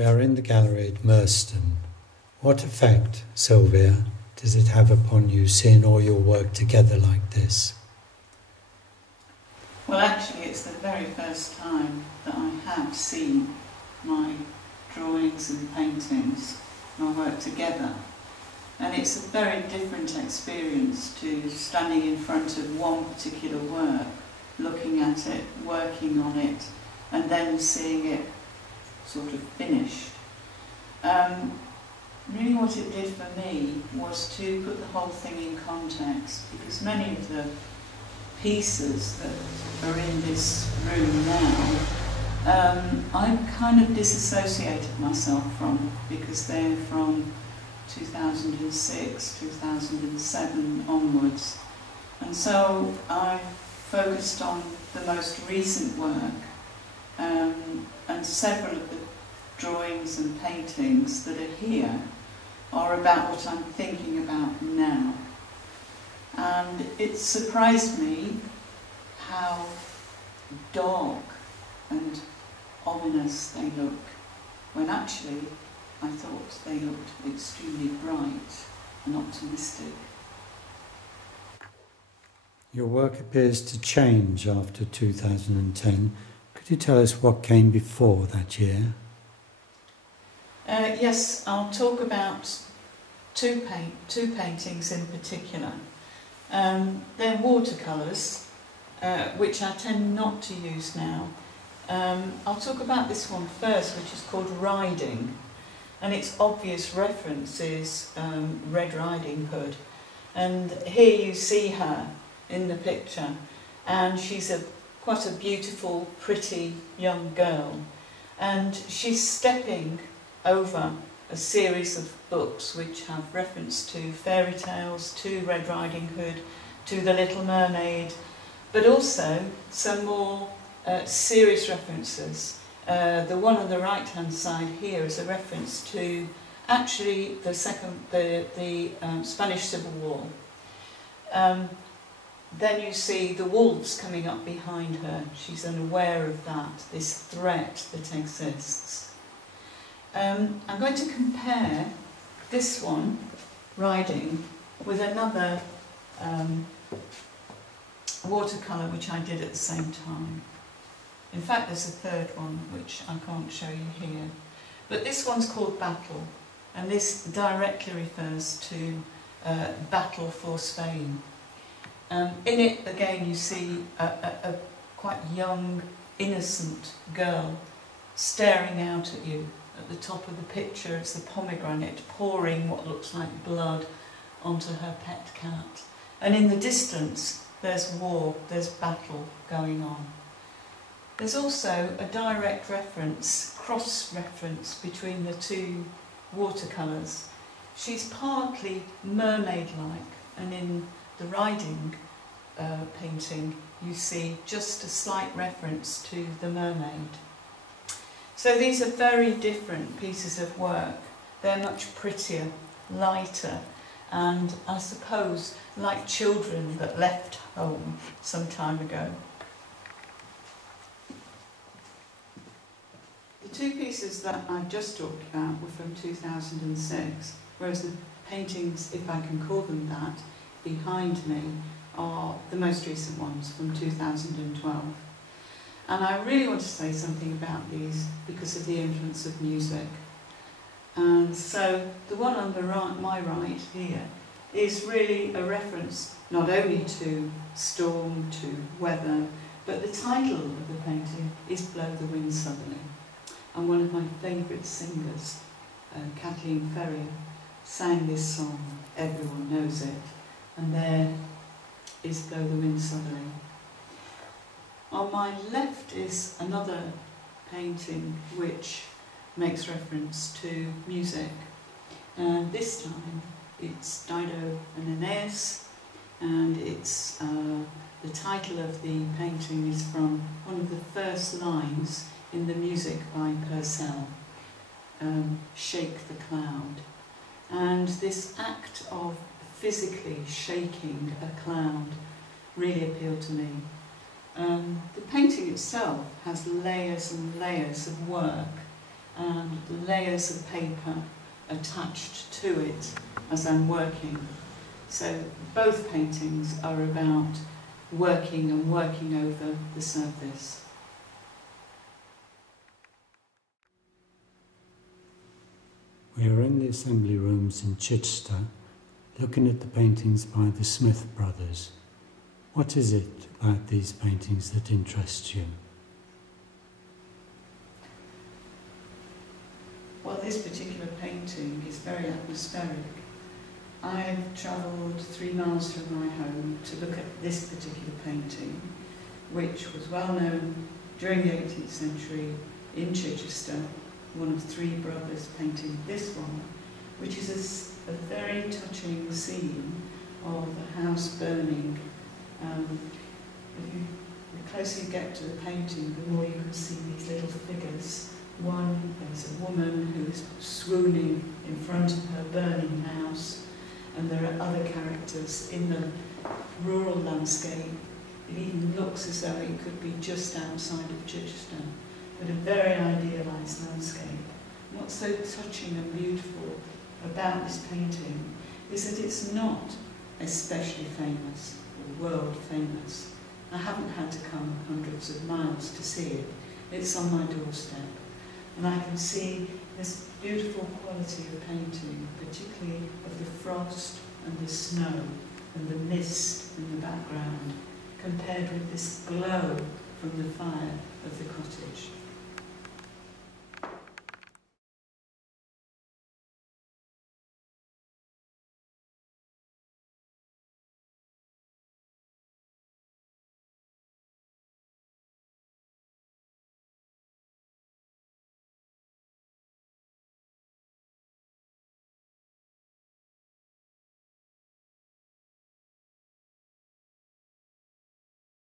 We are in the gallery at Merston. What effect, Sylvia, does it have upon you seeing all your work together like this? Well, actually, it's the very first time that I have seen my drawings and paintings, my work together. And it's a very different experience to standing in front of one particular work, looking at it, working on it, and then seeing it sort of finished. Really what it did for me was to put the whole thing in context, because many of the pieces that are in this room now, I've kind of disassociated myself from, because they're from 2006, 2007 onwards. And so I focused on the most recent work, and several of the drawings and paintings that are here are about what I'm thinking about now. And it surprised me how dark and ominous they look, when actually I thought they looked extremely bright and optimistic. Your work appears to change after 2010. Could you tell us what came before that year? Yes, I'll talk about two paintings in particular. They're watercolours, which I tend not to use now. I'll talk about this one first, which is called Riding, and its obvious reference is Red Riding Hood. And here you see her in the picture, and she's quite a beautiful, pretty young girl, and she's stepping over a series of books which have reference to fairy tales, to Red Riding Hood, to The Little Mermaid, but also some more serious references. The one on the right-hand side here is a reference to actually the Spanish Civil War. Then you see the wolves coming up behind her. She's unaware of that, this threat that exists. I'm going to compare this one, Riding, with another watercolour which I did at the same time. In fact, there's a third one which I can't show you here. But this one's called Battle, and this directly refers to Battle for Spain. In it, again, you see a quite young, innocent girl staring out at you. At the top of the picture is the pomegranate pouring what looks like blood onto her pet cat. And in the distance, there's war, there's battle going on. There's also a direct reference, cross-reference between the two watercolours. She's partly mermaid-like, and in the Riding painting you see just a slight reference to the mermaid. So these are very different pieces of work. They're much prettier, lighter, and I suppose like children that left home some time ago. The two pieces that I've just talked about were from 2006, whereas the paintings, if I can call them that, behind me are the most recent ones from 2012. And I really want to say something about these because of the influence of music. And so the one on the right, my right here, is really a reference not only to storm, to weather, but the title of the painting is Blow the Wind Suddenly. And one of my favourite singers, Kathleen Ferrier, sang this song, everyone knows it, and there is Blow the Wind Suddenly. On my left is another painting which makes reference to music, and this time it's Dido and Aeneas, and it's the title of the painting is from one of the first lines in the music by Purcell, Shake the Cloud. And this act of physically shaking a cloud really appealed to me. The painting itself has layers and layers of work, and layers of paper attached to it as I'm working. So both paintings are about working and working over the surface. We are in the assembly rooms in Chichester, looking at the paintings by the Smith brothers. What is it about these paintings that interests you? Well, this particular painting is very atmospheric. I've travelled 3 miles from my home to look at this particular painting, which was well known during the 18th century in Chichester, one of 3 brothers painting this one, which is a very touching scene of the house burning. The closer you get to the painting, the more you can see these little figures. One, there's a woman who is swooning in front of her burning house, and there are other characters in the rural landscape. It even looks as though it could be just outside of Chichester, but a very idealised landscape. What's so touching and beautiful about this painting is that it's not especially famous or world famous. I haven't had to come hundreds of miles to see it. It's on my doorstep. And I can see this beautiful quality of painting, particularly of the frost and the snow and the mist in the background, compared with this glow from the fire of the cottage.